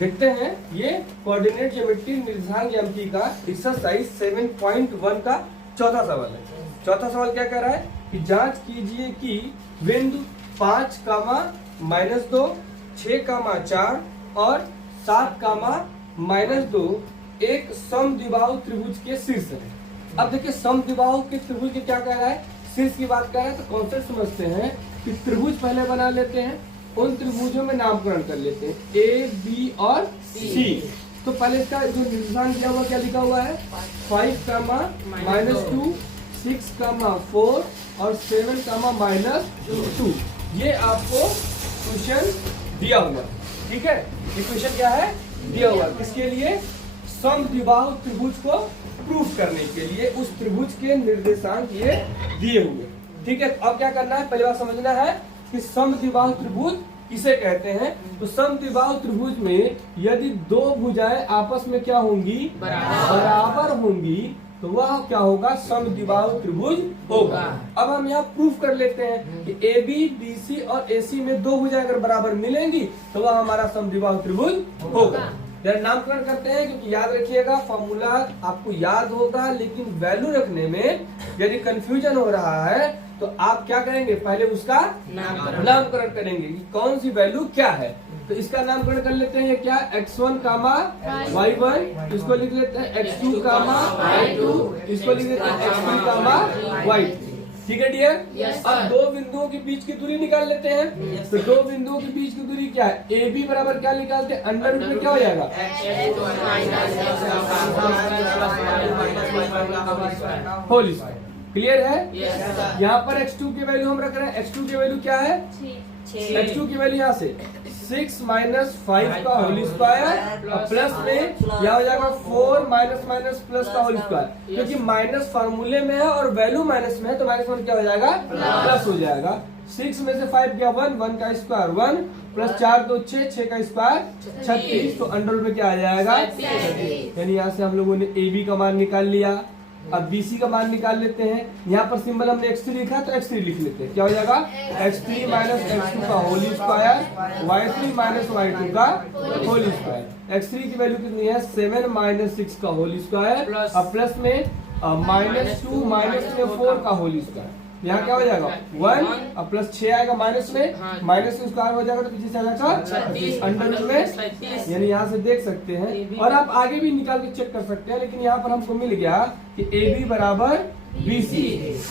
देखते हैं ये कोऑर्डिनेट ज्योमेट्री निर्देशांक ज्यामिति का एक्सरसाइज 7.1 का चौथा सवाल है। चौथा सवाल क्या कह रहा है कि जांच कीजिए कि बिंदु 5, -2, 6, 4 और 7, -2 एक समद्विबाहु त्रिभुज के शीर्ष है। अब देखिए समद्विबाहु के त्रिभुज के क्या कह रहा है, शीर्ष की बात कर रहा है। तो कॉन्सेप्ट समझते हैं कि त्रिभुज पहले बना लेते हैं, उन त्रिभुजों में नामकरण कर लेते हैं ए, बी और सी। तो पहले इसका जो निर्देशांक दिया हुआ क्या लिखा हुआ है, 5, -2, 6, 4 और 7, -2। ये आपको क्वेश्चन दिया हुआ, ठीक है। ये क्वेश्चन क्या है, दिया हुआ किसके लिए, समद्विबाहु त्रिभुज को प्रूफ करने के लिए। उस त्रिभुज के निर्देशांक ये दिए हुए, ठीक है। अब क्या करना है, पहली बात समझना है कि समद्विबाहु त्रिभुज किसे कहते हैं। तो समद्विबाहु त्रिभुज में यदि दो भुजाएं आपस में क्या होंगी, बराबर होंगी, तो वह क्या होगा, समद्विबाहु त्रिभुज होगा। अब हम यहाँ प्रूफ कर लेते हैं कि ए बी, बी सी और ए सी में दो भुजाएं अगर बराबर मिलेंगी तो वह हमारा समद्विबाहु त्रिभुज होगा। नामकरण करते हैं, क्योंकि याद रखिएगा फॉर्मूला आपको याद होगा, लेकिन वैल्यू रखने में यदि कंफ्यूजन हो रहा है तो आप क्या करेंगे, पहले उसका नामकरण करेंगे कि कौन सी वैल्यू क्या है। तो इसका नामकरण कर लेते हैं, क्या x1, y1, इसको लिख लेते हैं x2, y2, इसको लिख लेते हैं x3, y3। ठीक है डियर। अब दो बिंदुओं के बीच की दूरी निकाल लेते हैं। तो दो बिंदुओं के बीच की दूरी क्या है, ए बी बराबर क्या निकालते हैं, अंडर रूट में क्या हो जाएगा, होल स्क्वायर। क्लियर है। यहाँ पर x2 की वैल्यू हम रख रहे हैं, x2 की वैल्यू क्या है, x2 की वैल्यू यहाँ से 6 - 5 का होल स्क्वायर और प्लस में क्या हो जाएगा 4 - प्लस का होल स्क्वायर। क्योंकि माइनस फार्मूले में है और वैल्यू माइनस में है तो -1 क्या हो जाएगा, प्लस हो जाएगा। 6 में से 5 गया 1, 1 का स्क्वायर 1 प्लस 4 2 6, 6 का स्क्वायर 36। तो अंडर रूट में क्या आ जाएगा, यानी यहाँ से हम लोगों ने ए बी का मान निकाल लिया। अब BC का मान निकाल लेते हैं। यहाँ पर सिंबल हमने x3 लिखा तो x3 लिख लेते हैं, क्या हो जाएगा x3 - x2 का होल स्क्वायर, y3 - y2 का होल स्क्वायर। x3 की वैल्यू कितनी है, 7 - 6 का होल स्क्वायर और प्लस में -2 - 4 का होल स्क्वायर। यहाँ क्या हो जाएगा 1 और प्लस 6 आएगा माइनस में, माइनस का स्क्वायर हो जाएगा तो पीछे से आएगा 36 अंडर रूट में। यानी यहाँ से देख सकते हैं और आप आगे भी निकाल के चेक कर सकते हैं, लेकिन यहाँ पर हमको मिल गया कि ए बी बराबर BC।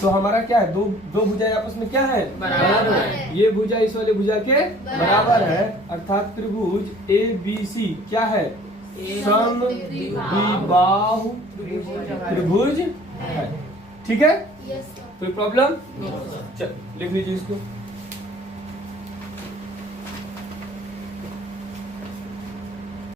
तो हमारा क्या है, दो भुजाएं आपस में क्या है, बराबर है। ये भुजा इस वाले भुजा के बराबर है, अर्थात त्रिभुज ABC क्या है, समद्विबाहु त्रिभुज है। ठीक है, कोई प्रॉब्लम, चल लिख लीजिए इसको।